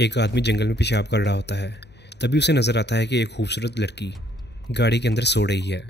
एक आदमी जंगल में पेशाब कर रहा होता है। तभी उसे नजर आता है कि एक खूबसूरत लड़की गाड़ी के अंदर सो रही है।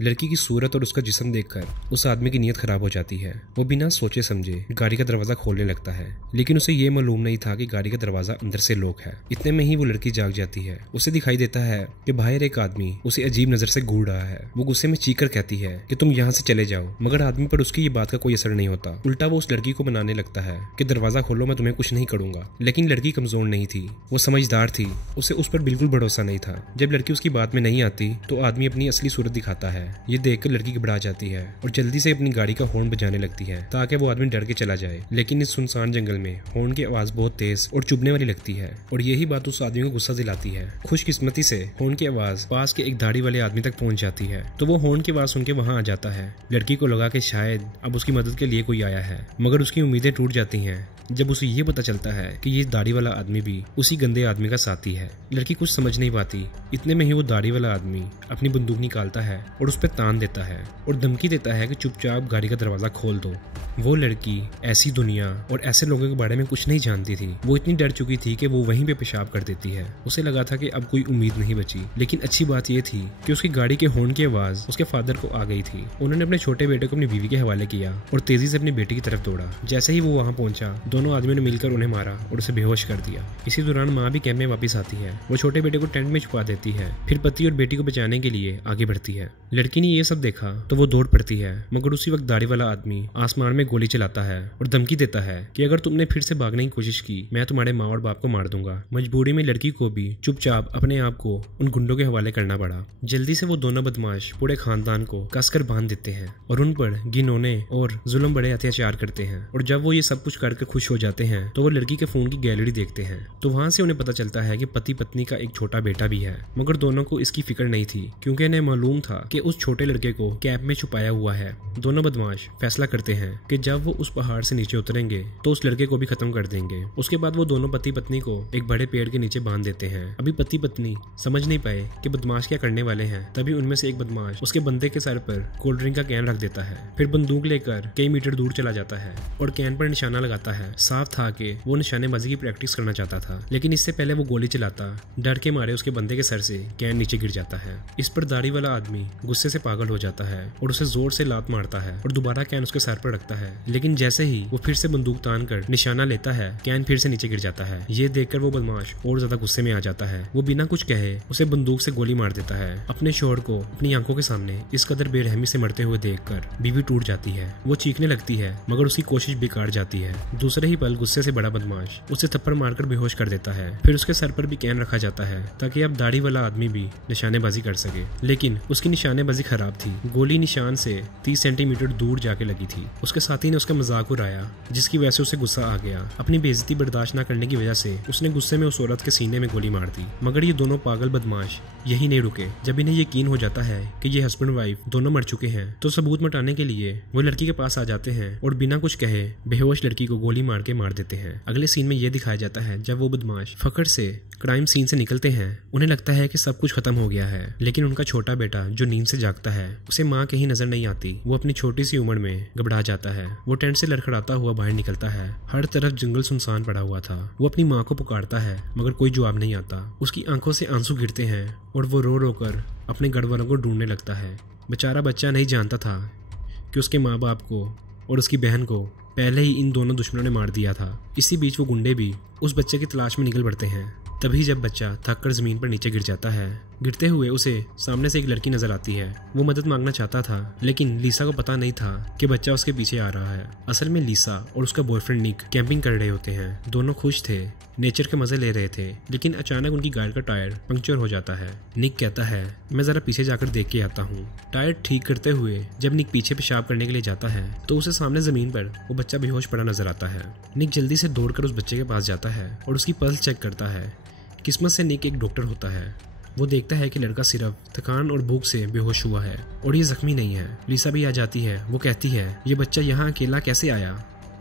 लड़की की सूरत और उसका जिस्म देखकर उस आदमी की नीयत खराब हो जाती है। वो बिना सोचे समझे गाड़ी का दरवाजा खोलने लगता है, लेकिन उसे ये मालूम नहीं था कि गाड़ी का दरवाजा अंदर से लॉक है। इतने में ही वो लड़की जाग जाती है। उसे दिखाई देता है कि बाहर एक आदमी उसे अजीब नजर से घूर रहा है। वो गुस्से में चीखकर कहती है कि तुम यहाँ से चले जाओ, मगर आदमी पर उसकी ये बात का कोई असर नहीं होता। उल्टा वो उस लड़की को मनाने लगता है कि दरवाजा खोलो, मैं तुम्हें कुछ नहीं करूंगा। लेकिन लड़की कमजोर नहीं थी, वो समझदार थी। उसे उस पर बिल्कुल भरोसा नहीं था। जब लड़की उसकी बात में नहीं आती तो आदमी अपनी असली सूरत दिखाता है। ये देखकर लड़की घबरा जाती है और जल्दी से अपनी गाड़ी का हॉर्न बजाने लगती है ताकि वो आदमी डर के चला जाए। लेकिन इस सुनसान जंगल में हॉर्न की आवाज बहुत तेज और चुभने वाली लगती है और यही बात उस आदमी को गुस्सा दिलाती है। खुशकिस्मती से हॉर्न की आवाज पास के एक दाढ़ी वाले आदमी तक पहुंच जाती है, तो वो हॉर्न की आवाज सुन के वहां आ जाता है। लड़की को लगा कि शायद अब उसकी मदद के लिए कोई आया है, मगर उसकी उम्मीदें टूट जाती हैं जब उसे ये पता चलता है कि ये दाढ़ी वाला आदमी भी उसी गंदे आदमी का साथी है। लड़की कुछ समझ नहीं पाती। इतने में ही वो दाढ़ी वाला आदमी अपनी बंदूक निकालता है और उस पर तान देता है और धमकी देता है कि चुपचाप गाड़ी का दरवाजा खोल दो। वो लड़की ऐसी दुनिया और ऐसे लोगों के बारे में कुछ नहीं जानती थी। वो इतनी डर चुकी थी कि वो वहीं पे पेशाब कर देती है। उसे लगा था कि अब कोई उम्मीद नहीं बची, लेकिन अच्छी बात यह थी कि उसकी गाड़ी के हॉर्न की आवाज उसके फादर को आ गई थी। उन्होंने अपने छोटे बेटे को अपनी बीवी के हवाले किया और तेजी से अपनी बेटी की तरफ दौड़ा। जैसे ही वो वहां पहुंचा, दोनों आदमियों ने मिलकर उन्हें मारा और उसे बेहोश कर दिया। इसी दौरान माँ भी कैंप में वापस आती है। वो छोटे बेटे को टेंट में छुपा देती है, फिर पति और बेटी को बचाने के लिए आगे बढ़ती है। लड़की ने ये सब देखा तो वो दौड़ पड़ती है, मगर उसी वक्त दाढ़ी वाला आदमी आसमान में गोली चलाता है और धमकी देता है कि अगर तुमने फिर से भागने की कोशिश की, मैं तुम्हारे माँ और बाप को मार दूंगा। मजबूरी में लड़की को भी चुपचाप अपने आप को उन गुंडों के हवाले करना पड़ा। जल्दी से वो दोनों बदमाश पूरे खानदान को कसकर बांध देते हैं और उन पर घिनौने और जुल्म बड़े अत्याचार करते हैं। और जब वो ये सब कुछ करके खुश हो जाते हैं तो वो लड़की के फोन की गैलरी देखते हैं, तो वहां से उन्हें पता चलता है कि पति पत्नी का एक छोटा बेटा भी है। मगर दोनों को इसकी फिक्र नहीं थी, क्योंकि इन्हें मालूम था कि उस छोटे लड़के को कैंप में छुपाया हुआ है। दोनों बदमाश फैसला करते हैं कि जब वो उस पहाड़ से नीचे उतरेंगे तो उस लड़के को भी खत्म कर देंगे। उसके बाद वो दोनों पति पत्नी को एक बड़े पेड़ के नीचे बांध देते हैं। अभी पति पत्नी समझ नहीं पाए कि बदमाश क्या करने वाले हैं, तभी उनमें से एक बदमाश उसके बंदे के सर पर कोल्ड ड्रिंक का कैन रख देता है, फिर बंदूक लेकर कई मीटर दूर चला जाता है और कैन पर निशाना लगाता है। साफ था कि वो निशानेबाजी की प्रैक्टिस करना चाहता था, लेकिन इससे पहले वो गोली चलाता डर के मारे उसके बंदे के सर से कैन नीचे गिर जाता है। इस पर दाढ़ी वाला आदमी गुस्से से पागल हो जाता है और उसे जोर से लात मारता है और दोबारा कैन उसके सर पर रखता है। लेकिन जैसे ही वो फिर से बंदूक तान कर निशाना लेता है, कैन फिर से नीचे गिर जाता है। ये देखकर वो बदमाश और ज्यादा गुस्से में आ जाता है। वो बिना कुछ कहे उसे बंदूक से गोली मार देता है। अपने शोहर को अपनी आंखों के सामने इस कदर बेरहमी से मरते हुए देखकर बीवी टूट जाती है। वो चीखने लगती है, मगर उसकी कोशिश बेकार जाती है। दूसरे ही पल गुस्से से बड़ा बदमाश उसे थप्पड़ मारकर बेहोश कर देता है। फिर उसके सर पर भी कैन रखा जाता है ताकि अब दाढ़ी वाला आदमी भी निशानेबाजी कर सके, लेकिन उसकी निशानेबाजी खराब थी। गोली निशान से 30 सेंटीमीटर दूर जाके लगी थी। उसके साथी ने उसका मजाक उड़ाया, जिसकी वजह से उसे गुस्सा आ गया। अपनी बेइज्जती बर्दाश्त न करने की वजह से उसने गुस्से में उस औरत के सीने में गोली मार दी। मगर ये दोनों पागल बदमाश यही नहीं रुके। जब इन्हें यकीन हो जाता है कि ये हस्बैंड वाइफ दोनों मर चुके हैं, तो सबूत मिटाने के लिए वो लड़की के पास आ जाते हैं और बिना कुछ कहे बेहोश लड़की को गोली मार के मार देते हैं। अगले सीन में ये दिखाया जाता है जब वो बदमाश फखर से क्राइम सीन से निकलते हैं। उन्हें लगता है कि सब कुछ खत्म हो गया है, लेकिन उनका छोटा बेटा जो नींद से जागता है, उसे माँ कहीं नजर नहीं आती। वो अपनी छोटी सी उम्र में घबरा जाता है। वो टेंट से लड़खड़ाता हुआ बाहर निकलता है। हर तरफ जंगल सुनसान पड़ा हुआ था। वो अपनी माँ को पुकारता है, मगर कोई जवाब नहीं आता। उसकी आंखों से आंसू गिरते हैं और वो रो रो कर अपने घर वालों को ढूंढने लगता है। बेचारा बच्चा नहीं जानता था कि उसके माँ बाप को और उसकी बहन को पहले ही इन दोनों दुश्मनों ने मार दिया था। इसी बीच वो गुंडे भी उस बच्चे की तलाश में निकल पड़ते हैं। तभी जब बच्चा थककर जमीन पर नीचे गिर जाता है, गिरते हुए उसे सामने से एक लड़की नजर आती है। वो मदद मांगना चाहता था, लेकिन लीसा को पता नहीं था कि बच्चा उसके पीछे आ रहा है। असल में लीसा और उसका बॉयफ्रेंड निक कैंपिंग कर रहे होते हैं। दोनों खुश थे, नेचर के मजे ले रहे थे, लेकिन अचानक उनकी गाड़ी का टायर पंक्चर हो जाता है। निक कहता है, मैं जरा पीछे जाकर देख के आता हूँ। टायर ठीक करते हुए जब निक पीछे पेशाब करने के लिए जाता है, तो उसे सामने जमीन पर वो बच्चा बेहोश पड़ा नजर आता है। निक जल्दी से दौड़कर उस बच्चे के पास जाता है और उसकी पल्स चेक करता है। किस्मत से निक एक डॉक्टर होता है। वो देखता है कि लड़का सिर्फ थकान और भूख से बेहोश हुआ है और ये जख्मी नहीं है। लीसा भी आ जाती है। वो कहती है, ये बच्चा यहाँ अकेला कैसे आया?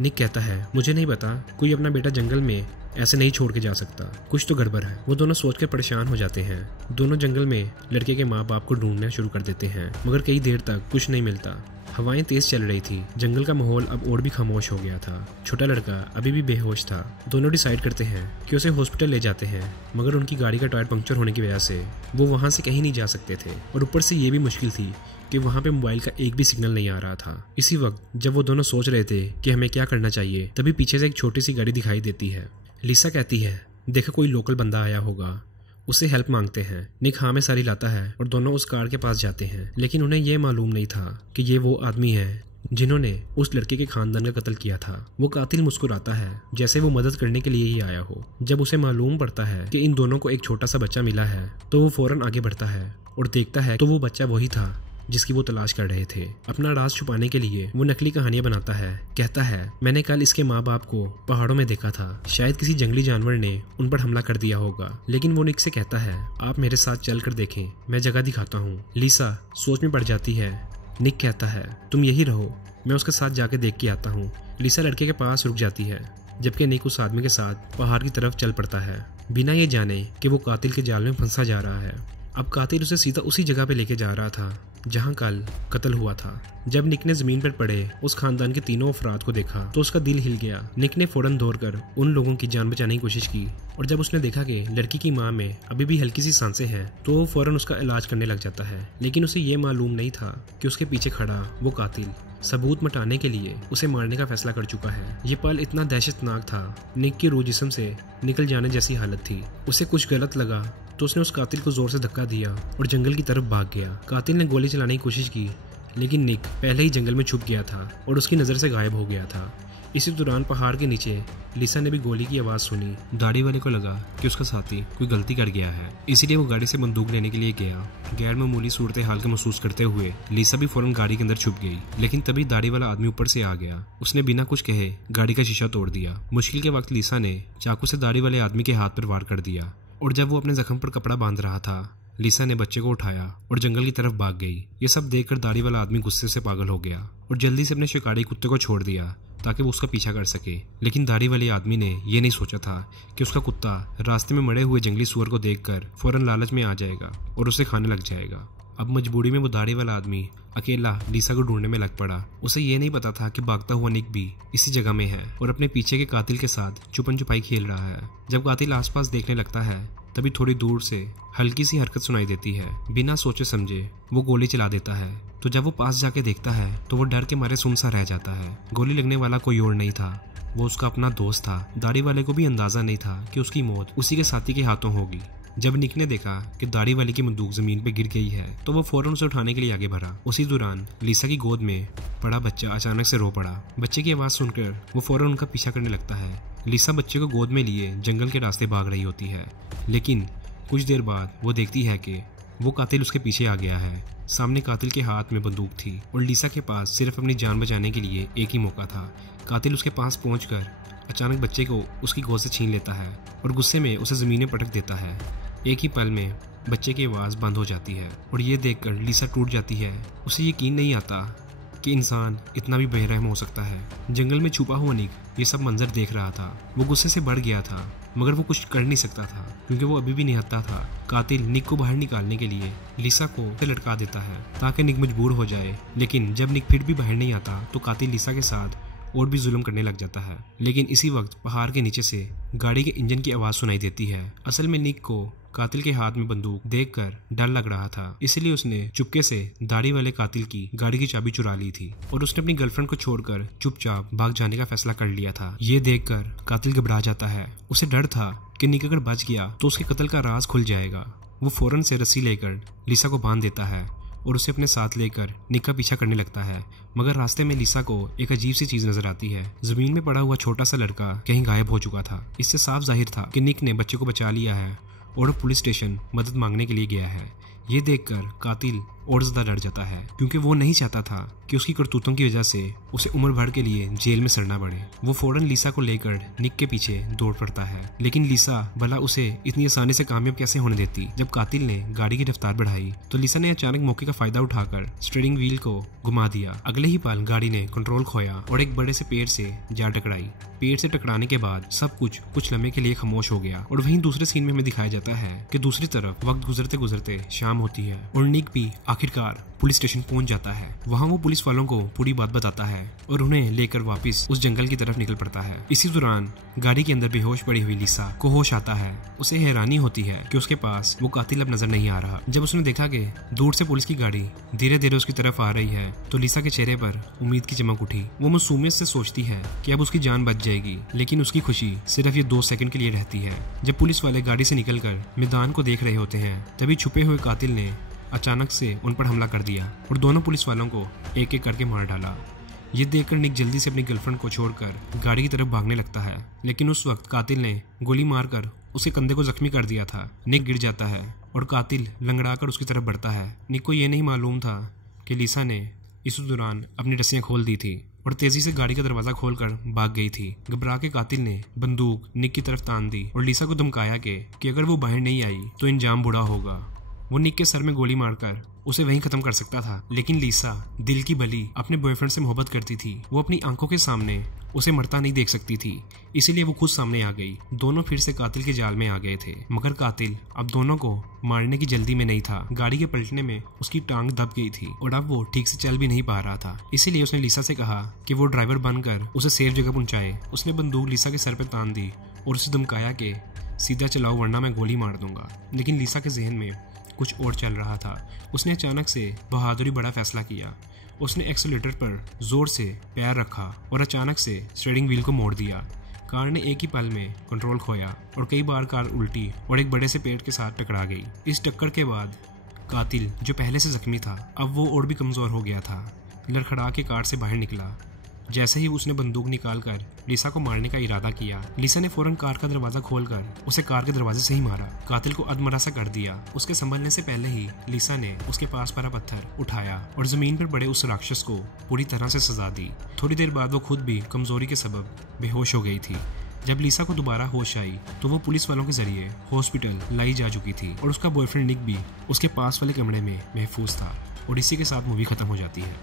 निक कहता है, मुझे नहीं पता, कोई अपना बेटा जंगल में ऐसे नहीं छोड़ के जा सकता, कुछ तो गड़बड़ है। वो दोनों सोचकर परेशान हो जाते हैं। दोनों जंगल में लड़के के माँ बाप को ढूंढना शुरू कर देते हैं, मगर कई देर तक कुछ नहीं मिलता। हवाएं तेज चल रही थी, जंगल का माहौल अब और भी खामोश हो गया था। छोटा लड़का अभी भी बेहोश था। दोनों डिसाइड करते हैं कि उसे हॉस्पिटल ले जाते हैं, मगर उनकी गाड़ी का टायर पंक्चर होने की वजह से वो वहां से कहीं नहीं जा सकते थे, और ऊपर से ये भी मुश्किल थी कि वहां पे मोबाइल का एक भी सिग्नल नहीं आ रहा था। इसी वक्त जब वो दोनों सोच रहे थे कि हमें क्या करना चाहिए, तभी पीछे से एक छोटी सी गाड़ी दिखाई देती है। लिसा कहती है, देखा कोई लोकल बंदा आया होगा, उससे हेल्प मांगते हैं। निक हाँ में सारी लाता है और दोनों उस कार के पास जाते हैं, लेकिन उन्हें यह मालूम नहीं था कि ये वो आदमी है जिन्होंने उस लड़के के खानदान का कत्ल किया था। वो कातिल मुस्कुराता है जैसे वो मदद करने के लिए ही आया हो। जब उसे मालूम पड़ता है कि इन दोनों को एक छोटा सा बच्चा मिला है, तो वो फौरन आगे बढ़ता है और देखता है तो वो बच्चा वही था जिसकी वो तलाश कर रहे थे। अपना राज छुपाने के लिए वो नकली कहानियां बनाता है। कहता है, मैंने कल इसके माँ बाप को पहाड़ों में देखा था, शायद किसी जंगली जानवर ने उन पर हमला कर दिया होगा। लेकिन वो निक से कहता है, आप मेरे साथ चल कर देखें, मैं जगह दिखाता हूँ। लिसा सोच में पड़ जाती है। निक कहता है, तुम यही रहो, मैं उसके साथ जाके देख के आता हूँ। लिसा लड़के के पास रुक जाती है, जबकि निक उस आदमी के साथ पहाड़ की तरफ चल पड़ता है, बिना ये जाने कि वो कातिल के जाल में फंसा जा रहा है। अब कातिल उसे सीधा उसी जगह पे लेके जा रहा था जहां कल कत्ल हुआ था। जब निक ने जमीन पर पड़े उस खानदान के तीनों अफराद को देखा तो उसका दिल हिल गया। निक ने फौरन दौड़कर उन लोगों की जान बचाने की कोशिश की, और जब उसने देखा कि लड़की की मां में अभी भी हल्की सी सांसें हैं, तो वो फौरन उसका इलाज करने लग जाता है। लेकिन उसे ये मालूम नहीं था कि उसके पीछे खड़ा वो कातिल सबूत मटाने के लिए उसे मारने का फैसला कर चुका है। ये पल इतना दहशतनाक था, निक की रूह जिस्म से निकल जाने जैसी हालत थी। उसे कुछ गलत लगा तो उसने उस कातिल को जोर से धक्का दिया और जंगल की तरफ भाग गया। कातिल ने गोली चलाने की कोशिश की, लेकिन निक पहले ही जंगल में छुप गया था और उसकी नज़र से गायब हो गया था। इसी दौरान पहाड़ के नीचे लिसा ने भी गोली की आवाज़ सुनी। दाढ़ी वाले को लगा कि उसका साथी कोई गलती कर गया है, इसीलिए वो गाड़ी से बंदूक लेने के लिए गया। गैर मामूली सूरत हाल के महसूस करते हुए लिसा भी फौरन गाड़ी के अंदर छुप गई, लेकिन तभी दाढ़ी वाला आदमी ऊपर से आ गया। उसने बिना कुछ कहे गाड़ी का शीशा तोड़ दिया। मुश्किल के वक्त लिसा ने चाकू से दाढ़ी वाले आदमी के हाथ पर वार कर दिया, और जब वो अपने जख्म पर कपड़ा बांध रहा था, लिसा ने बच्चे को उठाया और जंगल की तरफ भाग गई। ये सब देखकर दाढ़ी वाला आदमी गुस्से से पागल हो गया और जल्दी से अपने शिकारी कुत्ते को छोड़ दिया ताकि वो उसका पीछा कर सके। लेकिन दाढ़ी वाले आदमी ने ये नहीं सोचा था कि उसका कुत्ता रास्ते में मरे हुए जंगली सूअर को देखकर फौरन लालच में आ जाएगा और उसे खाने लग जाएगा। अब मजबूरी में वो दाढ़ी वाला आदमी अकेला लिसा को ढूंढने में लग पड़ा। उसे ये नहीं पता था कि भागता हुआ निक भी इसी जगह में है और अपने पीछे के कातिल के साथ छुपन छुपाई खेल रहा है। जब कातिल आसपास देखने लगता है, तभी थोड़ी दूर से हल्की सी हरकत सुनाई देती है। बिना सोचे समझे वो गोली चला देता है, तो जब वो पास जाके देखता है तो वो डर के मारे सुन सा रह जाता है। गोली लगने वाला कोई और नहीं था, वो उसका अपना दोस्त था। दाढ़ी वाले को भी अंदाजा नहीं था कि उसकी मौत उसी के साथी के हाथों होगी। जब निक ने देखा कि दाढ़ी वाले की बंदूक जमीन पे गिर गई है, तो वो फौरन उसे उठाने के लिए आगे बढ़ा। उसी दौरान लिसा की गोद में पड़ा बच्चा अचानक से रो पड़ा। बच्चे की आवाज़ सुनकर वो फौरन उनका पीछा करने लगता है। लिसा बच्चे को गोद में लिए जंगल के रास्ते भाग रही होती है, लेकिन कुछ देर बाद वो देखती है कि वो कातिल उसके पीछे आ गया है। सामने कातिल के हाथ में बंदूक थी और लिसा के पास सिर्फ अपनी जान बचाने के लिए एक ही मौका था। कातिल उसके पास पहुंचकर अचानक बच्चे को उसकी गोद से छीन लेता है और गुस्से में उसे ज़मीन में पटक देता है। एक ही पल में बच्चे की आवाज़ बंद हो जाती है और ये देखकर लिसा टूट जाती है। उसे यकीन नहीं आता कि इंसान इतना भी बेरहम हो सकता है। जंगल में छुपा हुआ निक ये सब मंजर देख रहा था। वो गुस्से से बढ़ गया था, मगर वो कुछ कर नहीं सकता था क्योंकि वो अभी भी निहत्था था। कातिल निक को बाहर निकालने के लिए लिसा को लटका देता है ताकि निक मजबूर हो जाए, लेकिन जब निक फिर भी बाहर नहीं आता तो कातिल लिसा के साथ और भी जुल्म करने लग जाता है। लेकिन इसी वक्त पहाड़ के नीचे से गाड़ी के इंजन की आवाज़ सुनाई देती है। असल में निक को कातिल के हाथ में बंदूक देखकर डर लग रहा था, इसलिए उसने चुपके से दाढ़ी वाले कातिल की गाड़ी की चाबी चुरा ली थी और उसने अपनी गर्लफ्रेंड को छोड़कर चुपचाप भाग जाने का फैसला कर लिया था। ये देखकर कातिल घबरा जाता है। उसे डर था कि निक अगर बच गया तो उसके कत्ल का राज खुल जाएगा। वो फौरन से रस्सी लेकर लिसा को बांध देता है और उसे अपने साथ लेकर निक का पीछा करने लगता है। मगर रास्ते में लिसा को एक अजीब सी चीज नजर आती है। जमीन में पड़ा हुआ छोटा सा लड़का कहीं गायब हो चुका था। इससे साफ जाहिर था कि निक ने बच्चे को बचा लिया है और पुलिस स्टेशन मदद मांगने के लिए गया है। ये देखकर कातिल और ज्यादा डर जाता है क्योंकि वो नहीं चाहता था कि उसकी करतूतों की वजह से उसे उम्र भर के लिए जेल में सड़ना पड़े। वो फौरन लीसा को लेकर निक के पीछे दौड़ पड़ता है, लेकिन लीसा भला उसे इतनी आसानी से कामयाब कैसे होने देती। जब कातिल ने गाड़ी की रफ्तार बढ़ाई तो लीसा ने अचानक मौके का फायदा उठाकर स्टीयरिंग व्हील को घुमा दिया। अगले ही पल गाड़ी ने कंट्रोल खोया और एक बड़े से पेड़ से जा टकराई। पेड़ से टकराने के बाद सब कुछ लम्हे के लिए खामोश हो गया। और वहीं दूसरे सीन में हमें दिखाया जाता है कि दूसरी तरफ वक्त गुजरते गुजरते शाम होती है और निक भी आखिरकार पुलिस स्टेशन पहुंच जाता है। वहां वो पुलिस वालों को पूरी बात बताता है और उन्हें लेकर वापस उस जंगल की तरफ निकल पड़ता है। इसी दौरान गाड़ी के अंदर बेहोश पड़ी हुई लीसा को होश आता है। उसे हैरानी होती है कि उसके पास वो कातिल अब नजर नहीं आ रहा। जब उसने देखा कि दूर से पुलिस की गाड़ी धीरे धीरे उसकी तरफ आ रही है तो लीसा के चेहरे पर उम्मीद की चमक उठी। वो मासूमियत से सोचती है कि अब उसकी जान बच जाएगी, लेकिन उसकी खुशी सिर्फ ये 2 सेकंड के लिए रहती है। जब पुलिस वाले गाड़ी से निकलकर मैदान को देख रहे होते हैं तभी छुपे हुए कातिल ने अचानक से उन पर हमला कर दिया और दोनों पुलिस वालों को एक एक करके मार डाला। ये देखकर निक जल्दी से अपनी गर्लफ्रेंड को छोड़कर गाड़ी की तरफ भागने लगता है, लेकिन उस वक्त कातिल ने गोली मारकर उसके कंधे को जख्मी कर दिया था। निक गिर जाता है और कातिल लंगड़ाकर उसकी तरफ बढ़ता है। निक को यह नहीं मालूम था कि लीसा ने इस दौरान अपनी रस्सियां खोल दी थी और तेजी से गाड़ी का दरवाजा खोलकर भाग गई थी। घबरा के कातिल ने बंदूक निक की तरफ तान दी और लीसा को धमकाया कि अगर वो बाहर नहीं आई तो इंजाम बुरा होगा। वो निक के सर में गोली मारकर उसे वहीं खत्म कर सकता था, लेकिन लीसा दिल की भली अपने बॉयफ्रेंड से मोहब्बत करती थी। वो अपनी आंखों के सामने उसे मरता नहीं देख सकती थी, इसीलिए वो खुद सामने आ गई। दोनों फिर से कातिल के जाल में आ गए थे, मगर कातिल अब दोनों को मारने की जल्दी में नहीं था। गाड़ी के पलटने में उसकी टांग दब गई थी और अब वो ठीक से चल भी नहीं पा रहा था। इसीलिए उसने लीसा से कहा कि वो ड्राइवर बनकर उसे सेफ जगह पहुंचाए। उसने बंदूक लीसा के सर पर तान दी और उसे धमकाया कि सीधा चलाओ वरना मैं गोली मार दूंगा। लेकिन लीसा के जहन में कुछ और चल रहा था। उसने अचानक से बहादुरी बड़ा फैसला किया। उसने एक्सीलरेटर पर जोर से पैर रखा और अचानक से स्टीयरिंग व्हील को मोड़ दिया। कार ने एक ही पल में कंट्रोल खोया और कई बार कार उल्टी और एक बड़े से पेड़ के साथ टकरा गई। इस टक्कर के बाद कातिल जो पहले से जख्मी था अब वो और भी कमजोर हो गया था। लड़खड़ा के कार से बाहर निकला। जैसे ही उसने बंदूक निकालकर लीसा को मारने का इरादा किया, लीसा ने फौरन कार का दरवाजा खोलकर उसे कार के दरवाजे से ही मारा। कातिल को अधमरा सा कर दिया। उसके संभलने से पहले ही लीसा ने उसके पास पड़ा पत्थर उठाया और जमीन पर पड़े उस राक्षस को पूरी तरह से सजा दी। थोड़ी देर बाद वो खुद भी कमजोरी के सबब बेहोश हो गई थी। जब लीसा को दोबारा होश आई तो वो पुलिस वालों के जरिए हॉस्पिटल लाई जा चुकी थी और उसका बॉयफ्रेंड निक भी उसके पास वाले कमरे में महफूज था। और इसी के साथ मूवी खत्म हो जाती है।